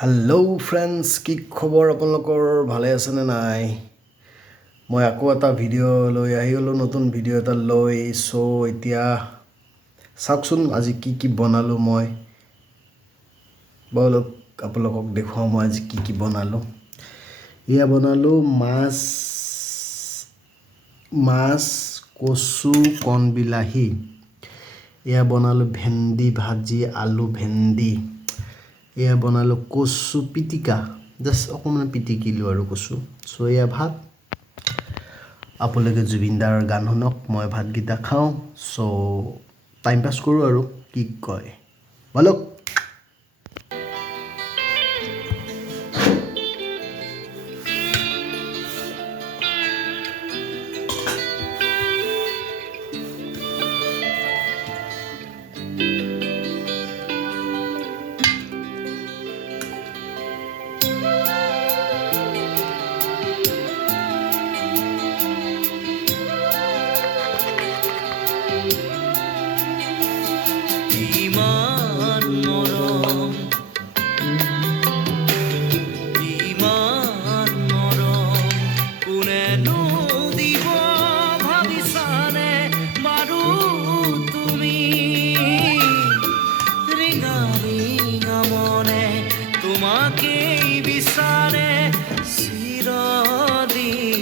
Hello' friends, কি খবৰ আপোনালোকৰ? ভালে আছেনে নাই? মই আকৌ এটা ভিডিঅ' লৈ আহি গ'লোঁ, নতুন ভিডিঅ' এটা লৈ। এতিয়া চাওকচোন আজি কি বনালোঁ মই। বলক আপোনালোকক দেখুৱাওঁ মই আজি কি বনালোঁ। এয়া বনালোঁ মাছ, কচু, কণবিলাহী। এয়া বনালোঁ ভেন্দি ভাজি, আলু ভেন্দি। এয়া বনালোঁ কচু পিটিকা, জাষ্ট অকণমান পিটিকিলোঁ আৰু কচু। এয়া ভাত। আপোনালোকে জুবিনদাৰ গান শুনক, মই ভাতকেইটা খাওঁ। টাইম পাছ কৰোঁ আৰু কি কয় বলক। ইমান মৰম, ইমান মৰম কোনেনো দিব ভাবিছানে বাৰু তুমি? ৰিঙা ৰিঙা মনে তোমাকেই বিচাৰে চিৰদিন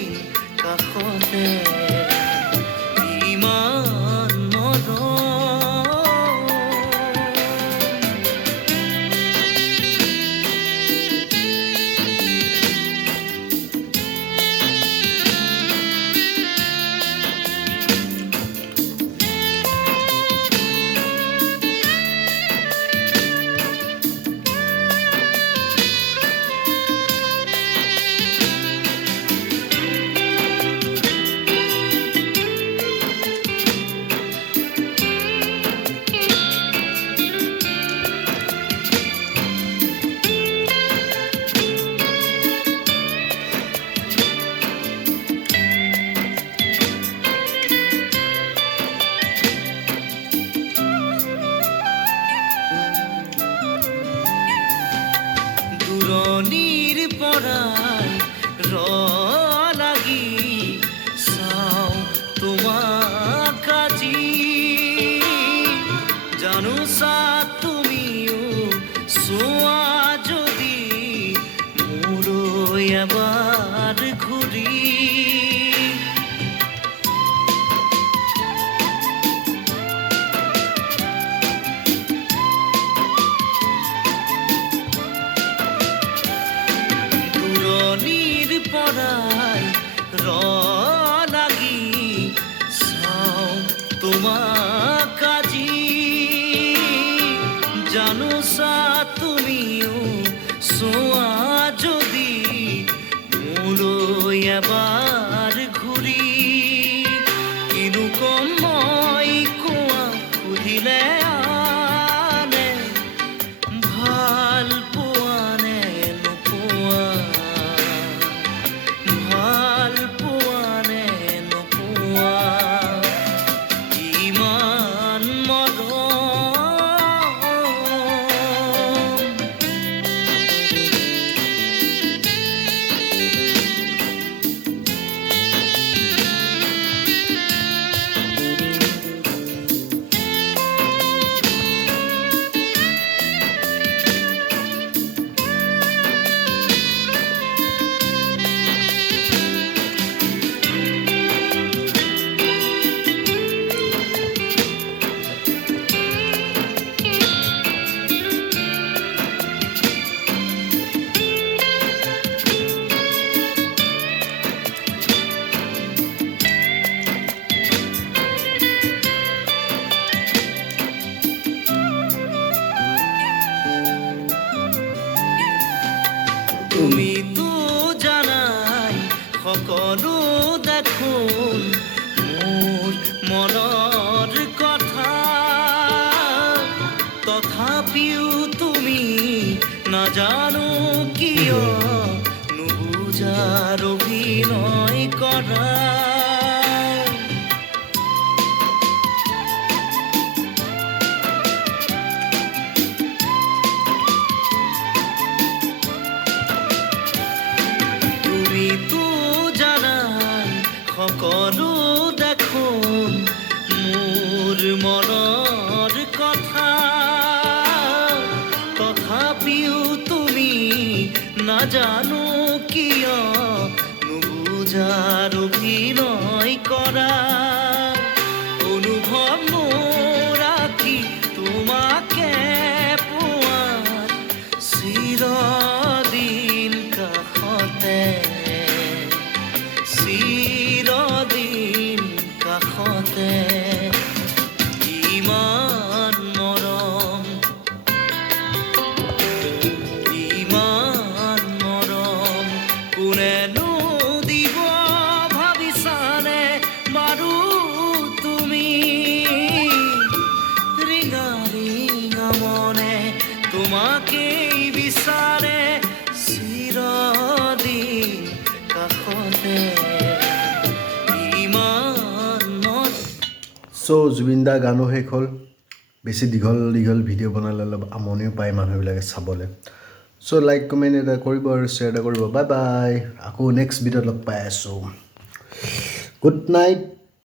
কাষতে। ইমান মৰম দূৰণিৰ পৰাই লাগি চাওঁ তোমাক আজি। জানোচা তুমিও চোৱা যদি মোলৈ এবাৰ ঘূৰি। দূৰণিৰ পৰাই লাগি চাওঁ তোমাক আজি। জানোচা তুমিও চোৱা যদি মোলৈ এবাৰ ঘূৰি। কিনো কম মই কোৱা সুধিলে আনে, ভাল পোৱা নে নোপোৱা? ভাল পোৱা নে নোপোৱা? ইমান মৰম তুমিতো জানাই সকলো দেখোন মোৰ মনৰ কথা। তথাপিও তুমি নাজানো কিয় নুবুজাৰ অভিনয় কৰা। তথাপিও তুমি নাজানো কিয় নুবুজাৰ অভিনয় কৰা অনুভৱ নৰাখি তোমাকে পোৱাৰ চিৰদিন কাষতে চিৰদিন কাষতে ইমান মৰম কোনেনো দিব ভাবিছানে বাৰু তুমি ৰিঙা ৰিঙা মনে তোমাকেই বিচাৰে চিৰদিন কাষতে ইমান চ' জুবিন দা গানো শেষ হ'ল বেছি দীঘল দীঘল ভিডিঅ' বনালে অলপ আমনিও পায় মানুহবিলাকে চাবলৈ চ' লাইক কমেণ্ট এটা কৰিব আৰু শ্বেয়াৰ এটা কৰিব বাই বাই আকৌ নেক্সট ভিডিঅ'ত লগ পাই আছোঁ গুড নাইট